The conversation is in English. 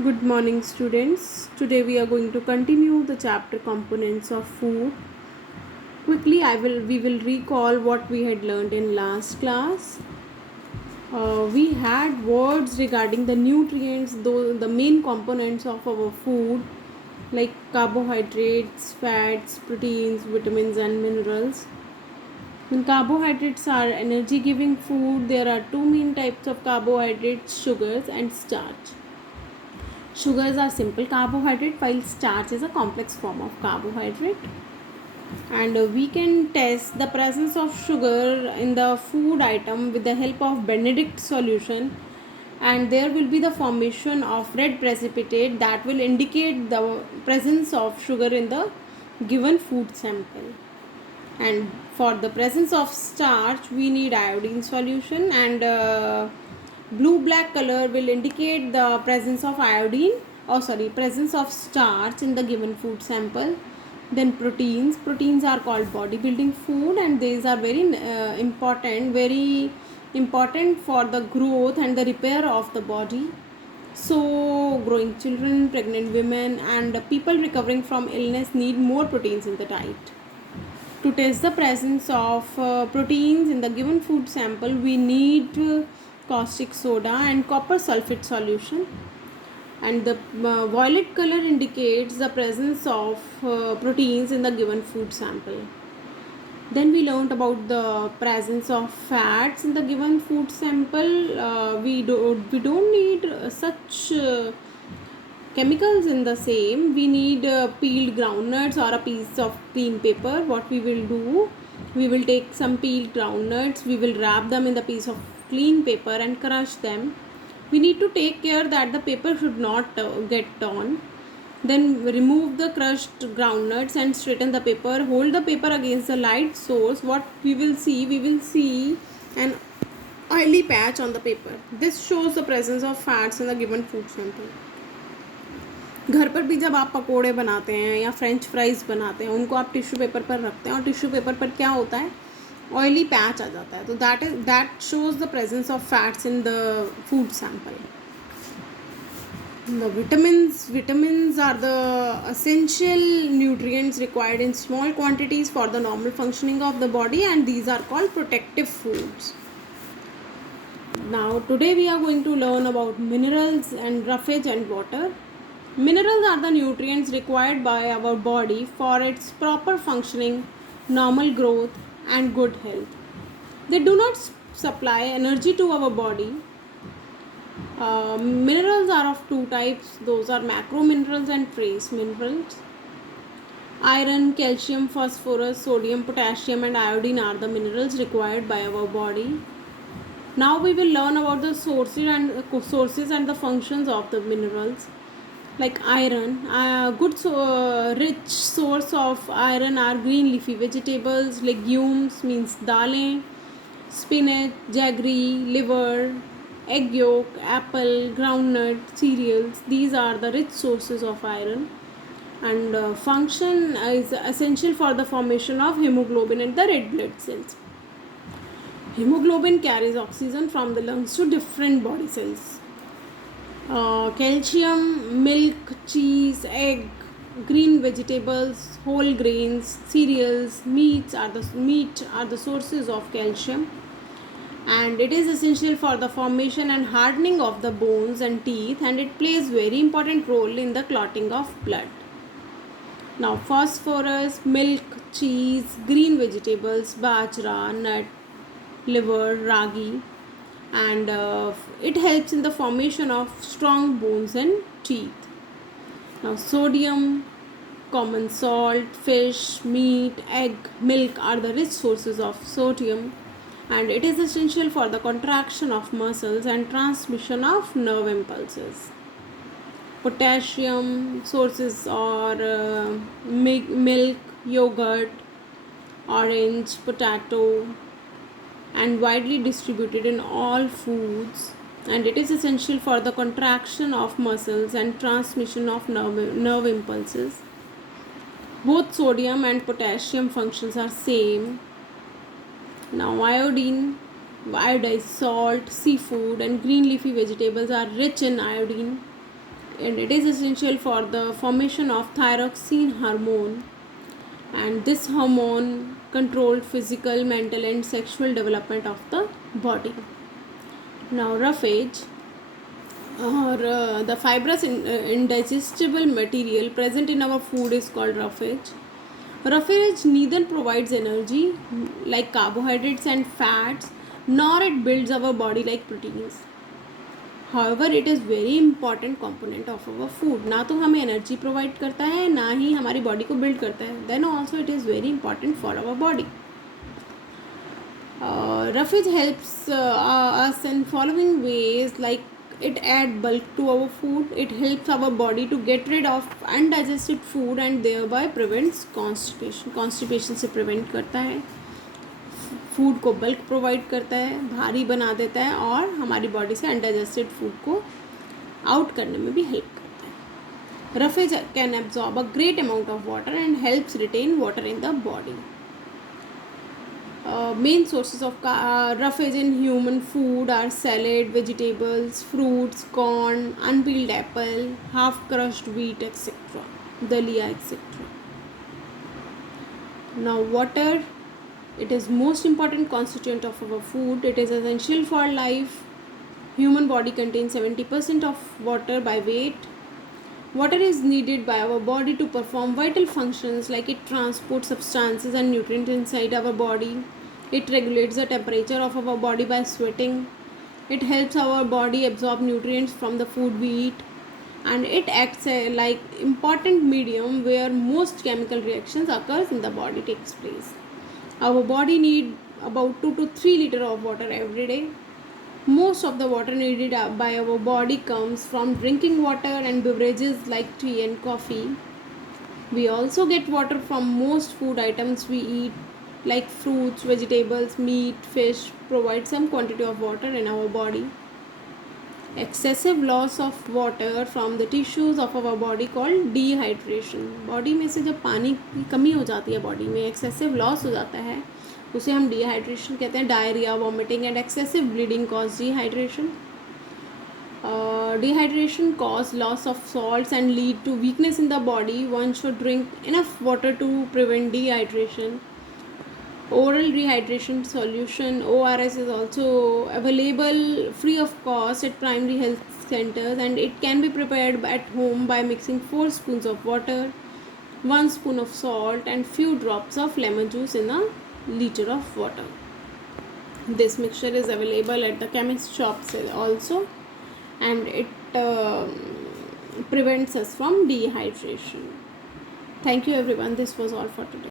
Good morning, students. Today we are going to continue the chapter components of food. Quickly, we will recall what we had learned in last class. We had words regarding the nutrients, though the main components of our food, like carbohydrates, fats, proteins, vitamins, and minerals. When carbohydrates are energy giving food, there are two main types of carbohydrates: sugars and starch. Sugars are simple carbohydrate while starch is a complex form of carbohydrate. And we can test the presence of sugar in the food item with the help of Benedict solution, and there will be the formation of red precipitate that will indicate the presence of sugar in the given food sample. And for the presence of starch we need iodine solution, and blue black color will indicate the presence of presence of starch in the given food sample. Then proteins are called bodybuilding food, and these are very important for the growth and the repair of the body. So growing children, pregnant women, and people recovering from illness need more proteins in the diet. To test the presence of proteins in the given food sample, we need caustic soda and copper sulfate solution. And the violet color indicates the presence of proteins in the given food sample. Then we learned about the presence of fats in the given food sample. We don't need such chemicals in the same. We need peeled groundnuts or a piece of clean paper. What we will do, we will take some peeled groundnuts, we will wrap them in the piece of clean paper and crush them. We need to take care that the paper should not get torn. Then remove the crushed groundnuts and straighten the paper. Hold the paper against the light source. What we will see an oily patch on the paper. This shows the presence of fats in the given food sample. घर पर भी जब आप पकोड़े बनाते हैं या French fries बनाते हैं, उनको आप टिश्यू पेपर पर रखते हैं और टिश्यू पेपर पर क्या होता है, ऑयली पैच आ जाता है. तो that shows the presence of fats in the food sample. The vitamins are the essential nutrients required in small quantities for the normal functioning of the body, and these are called protective foods. Now today we are going to learn about minerals and roughage and water. Minerals are the nutrients required by our body for its proper functioning, normal growth, and good health. They do not supply energy to our body. Minerals are of two types, those are macro minerals and trace minerals. Iron, calcium, phosphorus, sodium, potassium, and iodine are the minerals required by our body. Now we will learn about the sources and the functions of the minerals. Like iron, rich source of iron are green leafy vegetables, legumes means dalein, spinach, jaggery, liver, egg yolk, apple, groundnut, cereals. These are the rich sources of iron. And function is essential for the formation of hemoglobin and the red blood cells. Hemoglobin carries oxygen from the lungs to different body cells. Calcium, milk, cheese, egg, green vegetables, whole grains, cereals, meat are the sources of calcium, and it is essential for the formation and hardening of the bones and teeth, and it plays very important role in the clotting of blood. Now phosphorus, milk, cheese, green vegetables, bajra, nut, liver, ragi, and it helps in the formation of strong bones and teeth. Now sodium, common salt, fish, meat, egg, milk are the rich sources of sodium, and it is essential for the contraction of muscles and transmission of nerve impulses. Potassium sources are milk, yogurt, orange, potato, and widely distributed in all foods, and it is essential for the contraction of muscles and transmission of nerve impulses. Both sodium and potassium functions are same. Now iodine, iodized salt, seafood, and green leafy vegetables are rich in iodine. and it is essential for the formation of thyroxine hormone, and this hormone controlled physical, mental and sexual development of the body. Now roughage, or the fibrous indigestible material present in our food is called roughage. Roughage neither provides energy like carbohydrates and fats, nor it builds our body like proteins. However, it is very important component of our food. ना तो हमें energy provide करता है, ना ही हमारी body को build करता है. Then also it is very important for our body. Roughage helps us in following ways, like it add bulk to our food, it helps our body to get rid of undigested food and thereby prevents constipation से prevent करता है, food को bulk provide करता है, भारी बना देता है और हमारी बॉडी से अनडाइजेस्टेड फूड को आउट करने में भी हेल्प करता है. Roughage can absorb a great amount of water and helps retain water in the body. Main sources of roughage in human food are salad, vegetables, fruits, corn, unpeeled apple, half crushed wheat, etc., dalia, etc. Now water, it is most important constituent of our food. It is essential for life. Human body contains 70% of water by weight. Water is needed by our body to perform vital functions, like it transports substances and nutrients inside our body. It regulates the temperature of our body by sweating. It helps our body absorb nutrients from the food we eat. And it acts like important medium where most chemical reactions occurs in the body takes place. Our body need about 2 to 3 liter of water every day. Most of the water needed by our body comes from drinking water and beverages like tea and coffee. We also get water from most food items we eat, like fruits, vegetables, meat, fish provide some quantity of water in our body. Excessive loss of water from the tissues of our body called dehydration. Body में से जब पानी की कमी हो जाती है, body में एक्सेसिव लॉस हो जाता है, उसे हम डिहाइड्रेशन कहते हैं. Diarrhoea, vomiting and excessive bleeding cause dehydration. Dehydration cause loss of salts and lead to weakness in the body. One should drink enough water to prevent dehydration. Oral rehydration solution ORS is also available free of cost at primary health centers, and it can be prepared at home by mixing 4 spoons of water, 1 spoon of salt and few drops of lemon juice in a liter of water. This mixture is available at the chemist shops also, and it prevents us from dehydration. Thank you everyone. This was all for today.